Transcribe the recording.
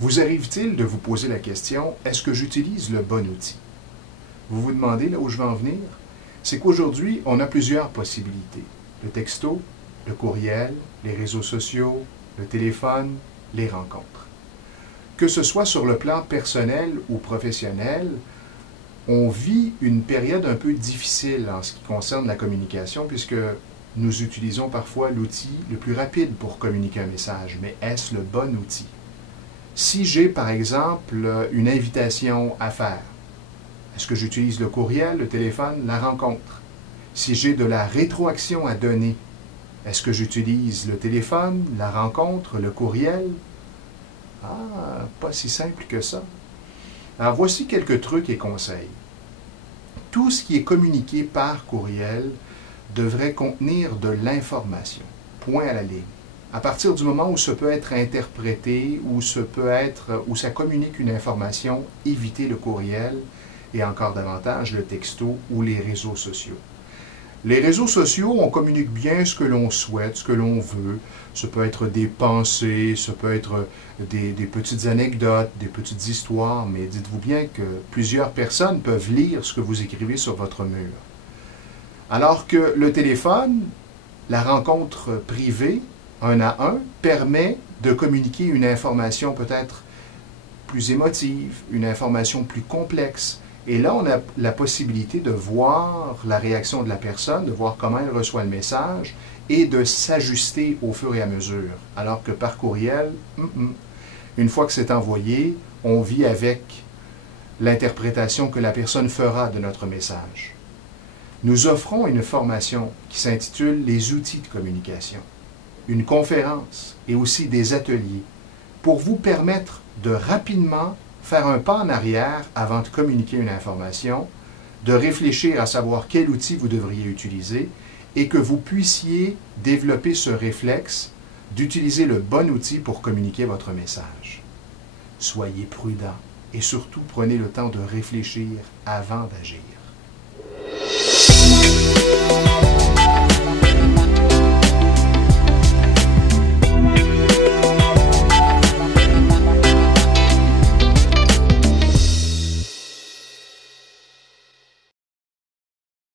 Vous arrive-t-il de vous poser la question, est-ce que j'utilise le bon outil? Vous vous demandez là où je veux en venir? C'est qu'aujourd'hui, on a plusieurs possibilités. Le texto, le courriel, les réseaux sociaux, le téléphone, les rencontres. Que ce soit sur le plan personnel ou professionnel, on vit une période un peu difficile en ce qui concerne la communication puisque nous utilisons parfois l'outil le plus rapide pour communiquer un message, mais est-ce le bon outil? Si j'ai par exemple une invitation à faire, est-ce que j'utilise le courriel, le téléphone, la rencontre? Si j'ai de la rétroaction à donner, est-ce que j'utilise le téléphone, la rencontre, le courriel? Ah, pas si simple que ça. Alors voici quelques trucs et conseils. Tout ce qui est communiqué par courriel devrait contenir de l'information. Point à la ligne. À partir du moment où ça peut être interprété, où ça communique une information, évitez le courriel et encore davantage le texto ou les réseaux sociaux. Les réseaux sociaux, on communique bien ce que l'on souhaite, ce que l'on veut. Ça peut être des pensées, ça peut être des petites anecdotes, des petites histoires, mais dites-vous bien que plusieurs personnes peuvent lire ce que vous écrivez sur votre mur. Alors que le téléphone, la rencontre privée, un à un, permet de communiquer une information peut-être plus émotive, une information plus complexe. Et là, on a la possibilité de voir la réaction de la personne, de voir comment elle reçoit le message et de s'ajuster au fur et à mesure. Alors que par courriel, une fois que c'est envoyé, on vit avec l'interprétation que la personne fera de notre message. Nous offrons une formation qui s'intitule « Les outils de communication », une conférence et aussi des ateliers pour vous permettre de rapidement faire un pas en arrière avant de communiquer une information, de réfléchir à savoir quel outil vous devriez utiliser et que vous puissiez développer ce réflexe d'utiliser le bon outil pour communiquer votre message. Soyez prudent et surtout prenez le temps de réfléchir avant d'agir.